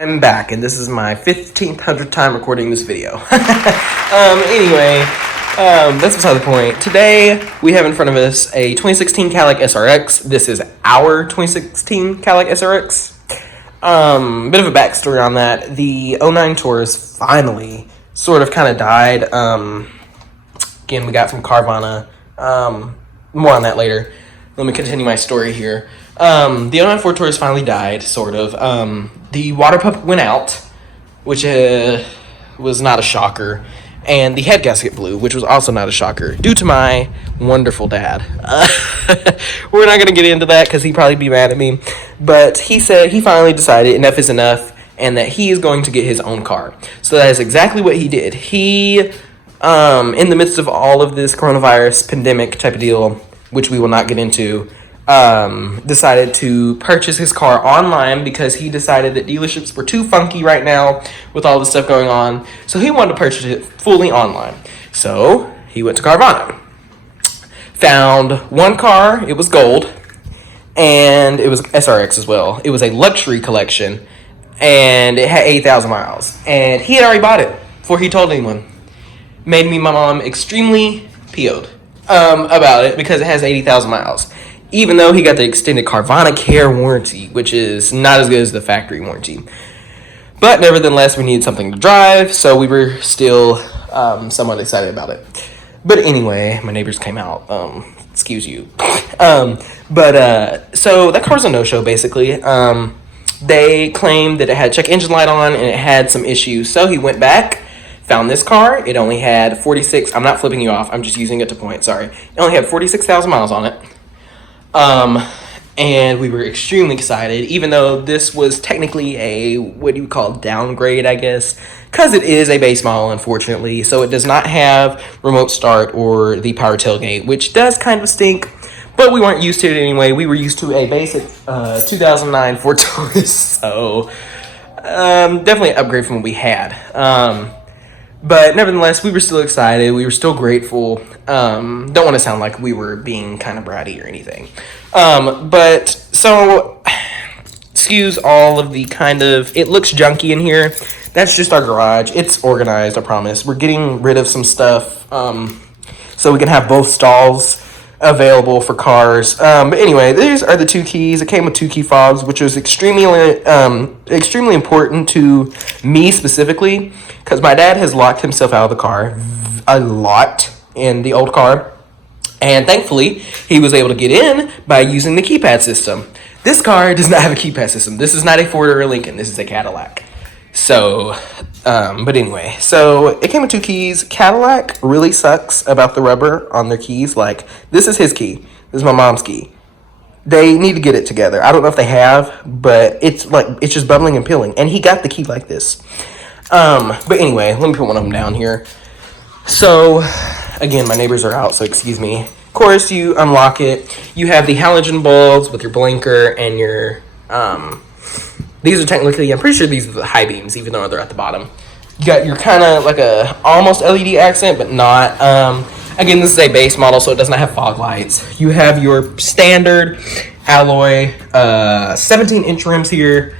I'm back, and this is my 1500th time recording this video. That's beside the point. Today, we have in front of us a 2016 Cadillac SRX. This is our 2016 Cadillac SRX. Bit of a backstory on that. The 09 Taurus finally sort of kind of died. Again, we got from Carvana. More on that later. Let me continue my story here. The 09 Ford Taurus finally died, sort of. The water pump went out, which was not a shocker. And the head gasket blew, which was also not a shocker, due to my wonderful dad. We're not going to get into that because he'd probably be mad at me. But he said he finally decided enough is enough and that he is going to get his own car. So that is exactly what he did. He, in the midst of all of this coronavirus pandemic type of deal, which we will not get into, decided to purchase his car online because he decided that dealerships were too funky right now with all the stuff going on. So he wanted to purchase it fully online. So he went to Carvana. Found one car, it was gold, and it was SRX as well. It was a luxury collection, and it had 8,000 miles. And he had already bought it before he told anyone. Made me, my mom, extremely PO'd about it because it has 80,000 miles. Even though he got the extended Carvana Care warranty, which is not as good as the factory warranty. But nevertheless, we needed something to drive, so we were still somewhat excited about it. But anyway, my neighbors came out. Excuse you. So that car was a no-show, basically. They claimed that it had check engine light on and it had some issues. So he went back, found this car. It only had 46. I'm not flipping you off. I'm just using it to point. Sorry. It only had 46,000 miles on it. And we were extremely excited, even though this was technically a, what do you call, downgrade, I guess, because it is a base model, unfortunately, so it does not have remote start or the power tailgate, which does kind of stink, but we weren't used to it anyway. We were used to a basic 2009 Ford Taurus, so definitely an upgrade from what we had. But nevertheless, we were still excited. We were still grateful. Don't want to sound like we were being kind of bratty or anything. But so, excuse all of the kind of, it looks junky in here. That's just our garage. It's organized, I promise. We're getting rid of some stuff so we can have both stalls available for cars. But anyway, these are the two keys. It came with two key fobs, which was extremely important to me specifically, because my dad has locked himself out of the car a lot in the old car, and thankfully he was able to get in by using the keypad system. This car does not have a keypad system. This is not a Ford or a Lincoln. This is a Cadillac. So, but anyway, so it came with two keys. Cadillac really sucks about the rubber on their keys. Like, this is his key. This is my mom's key. They need to get it together. I don't know if they have, but it's just bubbling and peeling. And he got the key like this. But anyway, let me put one of them down here. So, again, my neighbors are out, so excuse me. Of course, you unlock it. You have the halogen bulbs with your blinker and your, these are technically, I'm pretty sure these are the high beams, even though they're at the bottom. You got your kind of like a almost LED accent, but not. Again, this is a base model, so it does not have fog lights. You have your standard alloy 17-inch rims here.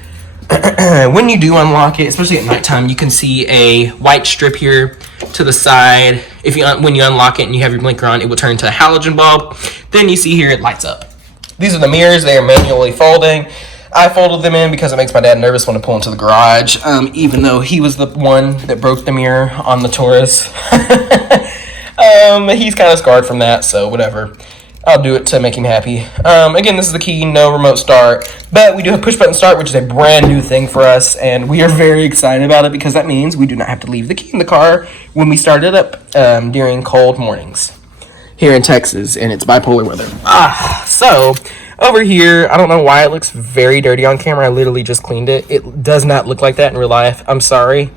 When you do unlock it, especially at nighttime, you can see a white strip here to the side. When you unlock it and you have your blinker on, it will turn to a halogen bulb. Then you see here it lights up. These are the mirrors. They are manually folding. I folded them in because it makes my dad nervous when I pull into the garage, even though he was the one that broke the mirror on the Taurus. He's kind of scarred from that, so whatever. I'll do it to make him happy. Again, this is the key, no remote start, but we do have push button start, which is a brand new thing for us, and we are very excited about it because that means we do not have to leave the key in the car when we start it up during cold mornings here in Texas, and it's bipolar weather. So over here, I don't know why it looks very dirty on camera. I literally just cleaned it. It does not look like that in real life. I'm sorry.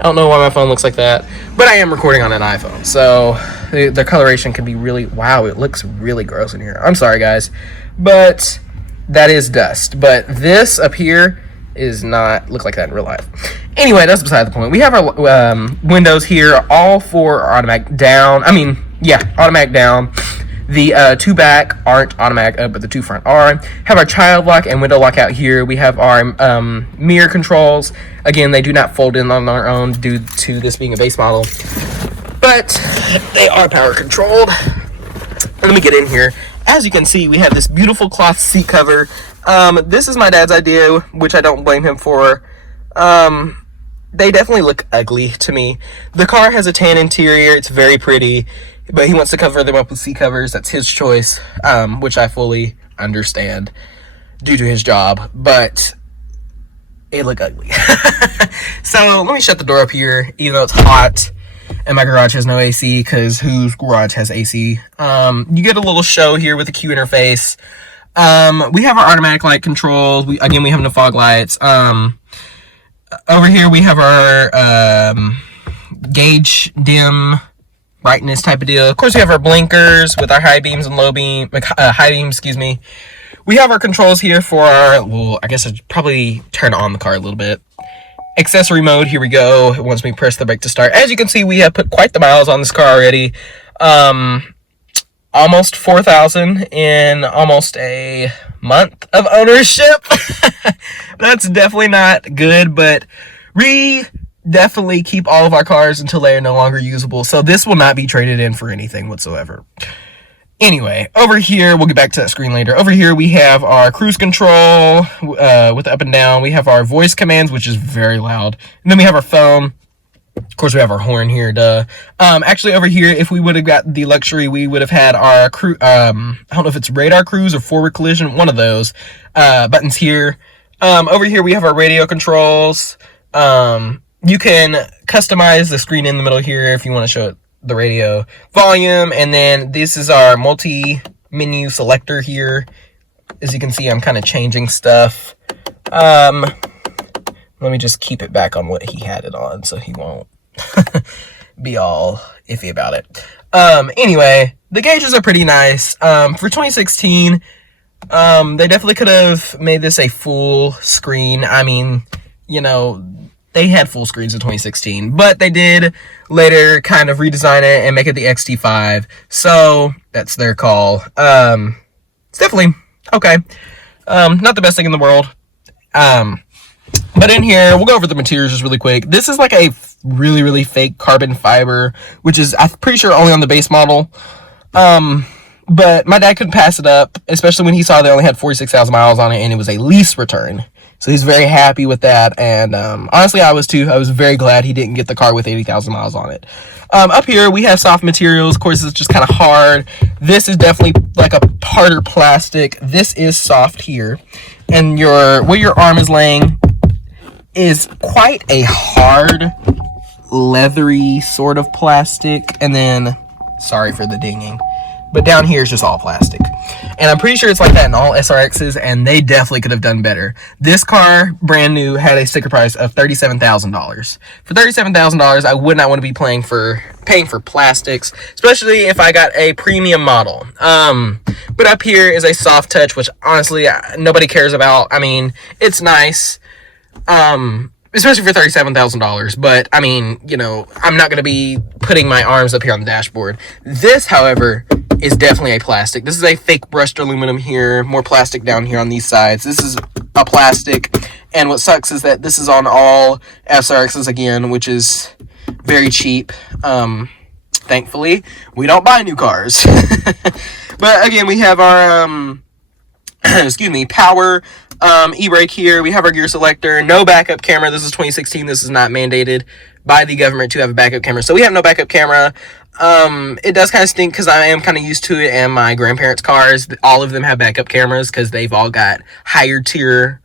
I don't know why my phone looks like that, but I am recording on an iPhone, so the coloration can be really, wow, it looks really gross in here. I'm sorry, guys, but that is dust. But this up here is not look like that in real life. Anyway, that's beside the point. We have our windows here, all four are automatic down. Automatic down. The two back aren't automatic, but the two front are. Have our child lock and window lock out here. We have our mirror controls. Again, they do not fold in on their own due to this being a base model, but they are power controlled. And let me get in here. As you can see, we have this beautiful cloth seat cover. This is my dad's idea, which I don't blame him for. They definitely look ugly to me. The car has a tan interior. It's very pretty, but he wants to cover them up with seat covers. That's his choice, which I fully understand due to his job, but they look ugly. So let me shut the door up here, even though it's hot and my garage has no AC, because whose garage has AC? You get a little show here with the Q interface. We have our automatic light controls. We have no fog lights. Over here we have our gauge dim brightness type of deal. Of course, we have our blinkers with our high beams and low beam, high beams, excuse me. We have our controls here for our, well, I guess I'd probably turn on the car a little bit. Accessory mode, here we go. Once we press the brake to start. As you can see, we have put quite the miles on this car already. Almost 4,000 in almost a month of ownership. That's definitely not good, but we definitely keep all of our cars until they are no longer usable. So this will not be traded in for anything whatsoever. Anyway, over here, we'll get back to that screen later. Over here, we have our cruise control with up and down. We have our voice commands, which is very loud. And then we have our phone. Of course, we have our horn here, duh. Actually, over here, if we would have got the luxury, we would have had our I don't know if it's radar cruise or forward collision, one of those buttons here. Over here, we have our radio controls. You can customize the screen in the middle here if you want to show it the radio volume, and then this is our multi-menu selector here. As you can see, I'm kind of changing stuff. Let me just keep it back on what he had it on so he won't be all iffy about it. Anyway, the gauges are pretty nice. For 2016, they definitely could have made this a full screen. I mean, you know, they had full screens in 2016, but they did later kind of redesign it and make it the XT5. So that's their call. It's definitely okay. Not the best thing in the world. But in here, we'll go over the materials just really quick. This is like a really, really fake carbon fiber, which is, I'm pretty sure, only on the base model. But my dad couldn't pass it up, especially when he saw they only had 46,000 miles on it, and it was a lease return. So he's very happy with that, and honestly, I was too. I was very glad he didn't get the car with 80,000 miles on it. Up here, we have soft materials. Of course, it's just kind of hard. This is definitely like a harder plastic. This is soft here, and where your arm is laying is quite a hard, leathery sort of plastic. And then, sorry for the dinging, but down here is just all plastic. And I'm pretty sure it's like that in all SRXs, and they definitely could have done better. This car, brand new, had a sticker price of $37,000. For $37,000, I would not want to be paying for plastics, especially if I got a premium model. But up here is a soft touch, which honestly nobody cares about. I mean, it's nice, especially for $37,000. But I mean, you know, I'm not going to be putting my arms up here on the dashboard. This, however, is definitely a plastic. This is a fake brushed aluminum here, more plastic down here on these sides. This is a plastic, and what sucks is that this is on all SRXs again, which is very cheap. Thankfully, we don't buy new cars. But again, we have our power e-brake here. We have our gear selector, no backup camera. This is 2016. This is not mandated by the government to have a backup camera, so we have no backup camera. It does kind of stink because I am kind of used to it, and my grandparents' cars, all of them have backup cameras because they've all got higher tier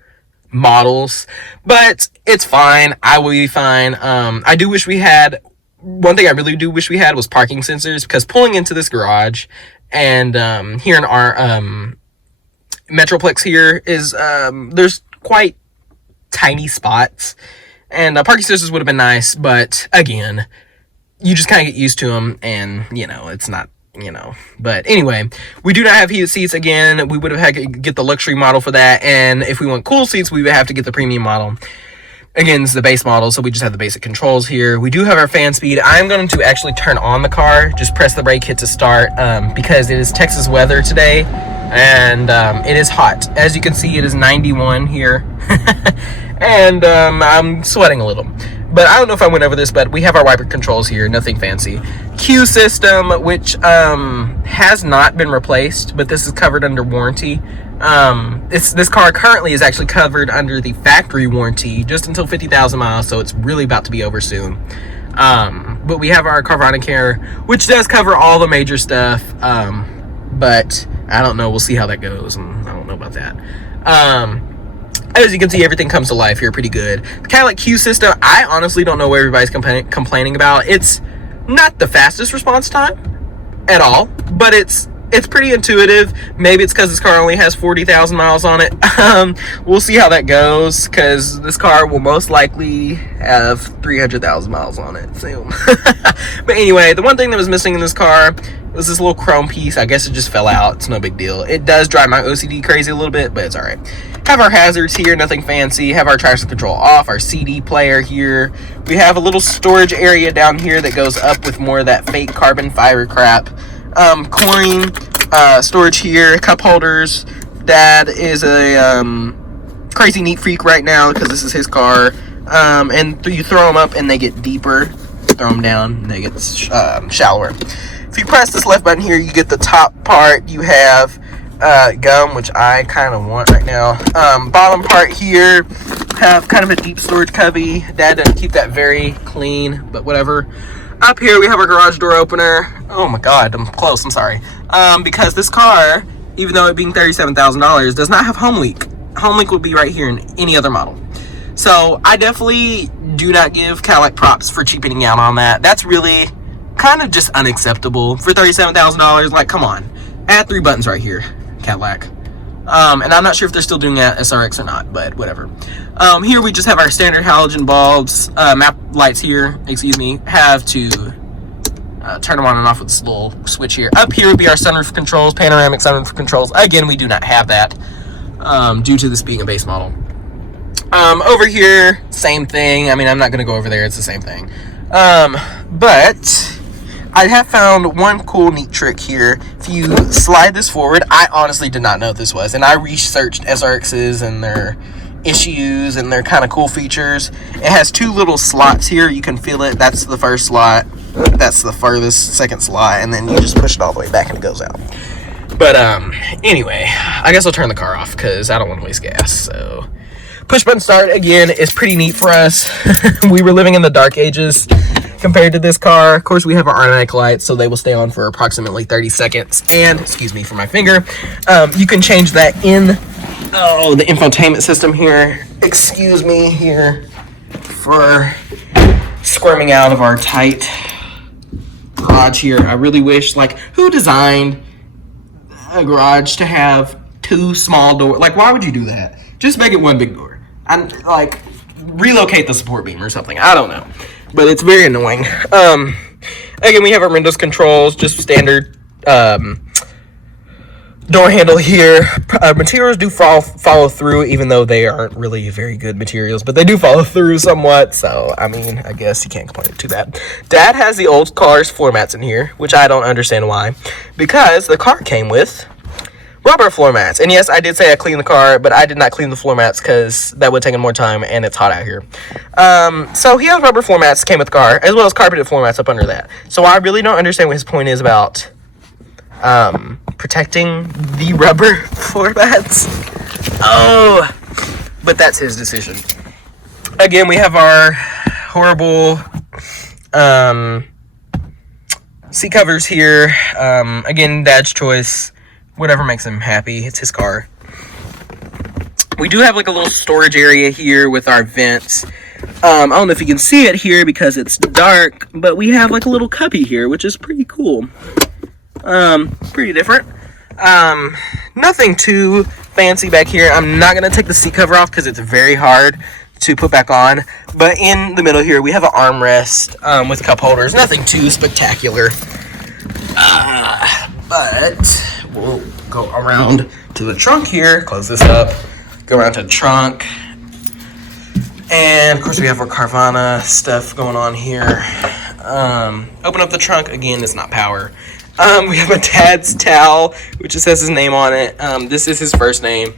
models, but it's fine. I will be fine. I do wish we had, one thing I really do wish we had was parking sensors, because pulling into this garage and here in our Metroplex here is there's quite tiny spots, and parking sensors would have been nice, but again, you just kind of get used to them, and you know, it's not, you know. But anyway, we do not have heated seats. Again, we would have had to get the luxury model for that, and if we want cool seats, we would have to get the premium model. Again, this is the base model, so we just have the basic controls here. We do have our fan speed. I'm going to actually turn on the car, just press the brake, hit to start, because it is Texas weather today, and it is hot. As you can see, it is 91 here, and I'm sweating a little. But I don't know if I went over this, but we have our wiper controls here, nothing fancy. Q system, which has not been replaced, but this is covered under warranty. This car currently is actually covered under the factory warranty just until 50,000 miles, so it's really about to be over soon. But we have our Carvana Care, which does cover all the major stuff, but I don't know. We'll see how that goes, and I don't know about that. As you can see, everything comes to life here pretty good. The Cadillac Q system, I honestly don't know what everybody's complaining about. It's not the fastest response time at all, but it's pretty intuitive. Maybe it's because this car only has 40,000 miles on it. We'll see how that goes, because this car will most likely have 300,000 miles on it soon. But anyway, the one thing that was missing in this car was this little chrome piece. I guess it just fell out. It's no big deal. It does drive my OCD crazy a little bit, but it's all right. Have our hazards here, nothing fancy. Have our traction control off, our CD player here. We have a little storage area down here that goes up with more of that fake carbon fiber crap. Coin storage here, cup holders. Dad is a crazy neat freak right now because this is his car. And you throw them up and they get deeper. Throw them down and they get shallower. If you press this left button here, you get the top part. You have gum, which I kind of want right now. Bottom part here, have kind of a deep storage cubby. Dad doesn't keep that very clean, but whatever. Up here we have our garage door opener. Oh my god, I'm close, I'm sorry. Because this car, even though it being $37,000, does not have home leak. Home leak would be right here in any other model. So I definitely do not give Cadillac props for cheapening out on that. That's really kind of just unacceptable for $37,000. Like, come on, add 3 buttons right here, Cadillac. And I'm not sure if they're still doing that SRX or not, but whatever. Here we just have our standard halogen bulbs. Map lights here, excuse me, have to turn them on and off with this little switch here. Up here would be our sunroof controls, panoramic sunroof controls. Again, we do not have that due to this being a base model. Over here, same thing. I mean, I'm not going to go over there. It's the same thing. But I have found one cool, neat trick here. If you slide this forward, I honestly did not know what this was. And I researched SRXs and their issues and their kind of cool features. It has 2 little slots here. You can feel it. That's the first slot. That's the furthest second slot. And then you just push it all the way back and it goes out. But anyway, I guess I'll turn the car off because I don't want to waste gas. So push button start, again, is pretty neat for us. We were living in the dark ages compared to this car. Of course, we have our automatic lights, so they will stay on for approximately 30 seconds. And, excuse me for my finger, you can change that in the infotainment system here. Excuse me here for squirming out of our tight garage here. I really wish, like, who designed a garage to have 2 small doors? Like, why would you do that? Just make it 1 big door. And, like, relocate the support beam or something. I don't know. But it's very annoying. Again, we have our windows controls, just standard door handle here. Materials do follow through, even though they aren't really very good materials, but they do follow through somewhat. So, I mean, I guess you can't complain too bad. Dad has the old car's floor mats in here, which I don't understand why. Because the car came with rubber floor mats. And yes, I did say I cleaned the car, but I did not clean the floor mats because that would have taken more time and it's hot out here. So he has rubber floor mats, came with the car, as well as carpeted floor mats up under that. So I really don't understand what his point is about protecting the rubber floor mats. Oh, but that's his decision. Again, we have our horrible seat covers here. Again, Dad's choice. Whatever makes him happy. It's his car. We do have like a little storage area here with our vents. I don't know if you can see it here because it's dark, but we have like a little cubby here, which is pretty cool. Pretty different. Nothing too fancy back here. I'm not going to take the seat cover off because it's very hard to put back on. But in the middle here, we have an armrest with cup holders. Nothing too spectacular. But we'll go around to the trunk here, close this up, go around to the trunk. And of course we have our Carvana stuff going on here. Open up the trunk. Again, it's not power. We have my dad's towel, which just says his name on it. This is his first name.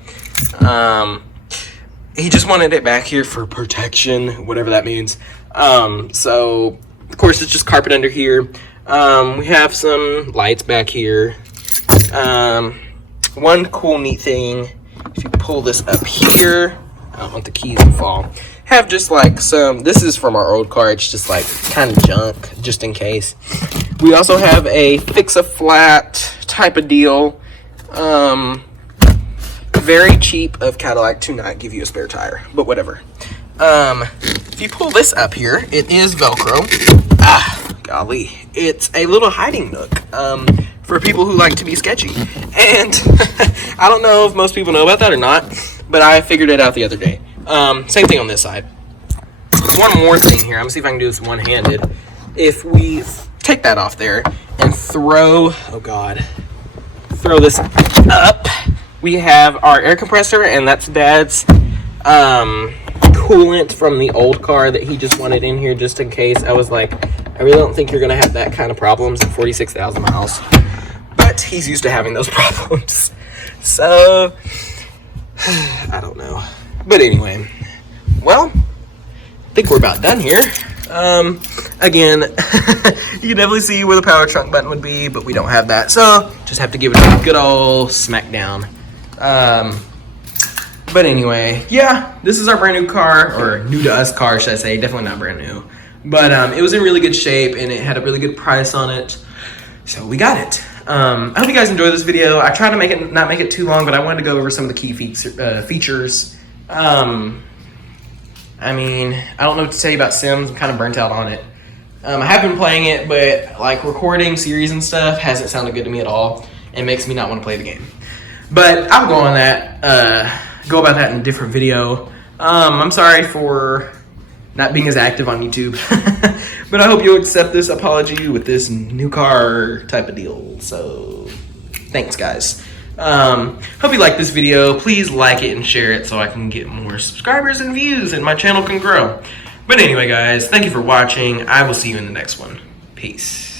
He just wanted it back here for protection, whatever that means. So of course it's just carpet under here. We have some lights back here. One cool neat thing, if you pull this up here, I don't want the keys to fall. Have just like some, this is from our old car, it's just like kind of junk, just in case. We also have a fix-a-flat type of deal. Very cheap of Cadillac to not give you a spare tire, but whatever. If you pull this up here, it is Velcro. Golly, it's a little hiding nook for people who like to be sketchy. And I don't know if most people know about that or not, but I figured it out the other day. Same thing on this side. One more thing here. I'm gonna see if I can do this one-handed. If we take that off there and throw this up, we have our air compressor, and that's Dad's coolant from the old car that he just wanted in here just in case. I was like, I really don't think you're gonna have that kind of problems at 46,000 miles, but he's used to having those problems. So I don't know. But anyway, well, I think we're about done here. Again, you can definitely see where the power trunk button would be, but we don't have that. So just have to give it a good old smack down. But anyway, yeah, this is our brand new car, or new to us car, should I say. Definitely not brand new. But it was in really good shape, and it had a really good price on it. So we got it. I hope you guys enjoyed this video. I tried to not make it too long, but I wanted to go over some of the key features. I mean, I don't know what to tell you about Sims. I'm kind of burnt out on it. I have been playing it, but like recording series and stuff hasn't sounded good to me at all. It makes me not want to play the game. But I'll go on that, go about that in a different video. I'm sorry for not being as active on YouTube, but I hope you'll accept this apology with this new car type of deal. So thanks, guys. Hope you like this video. Please like it and share it so I can get more subscribers and views and my channel can grow. But anyway, guys, thank you for watching. I will see you in the next one. Peace.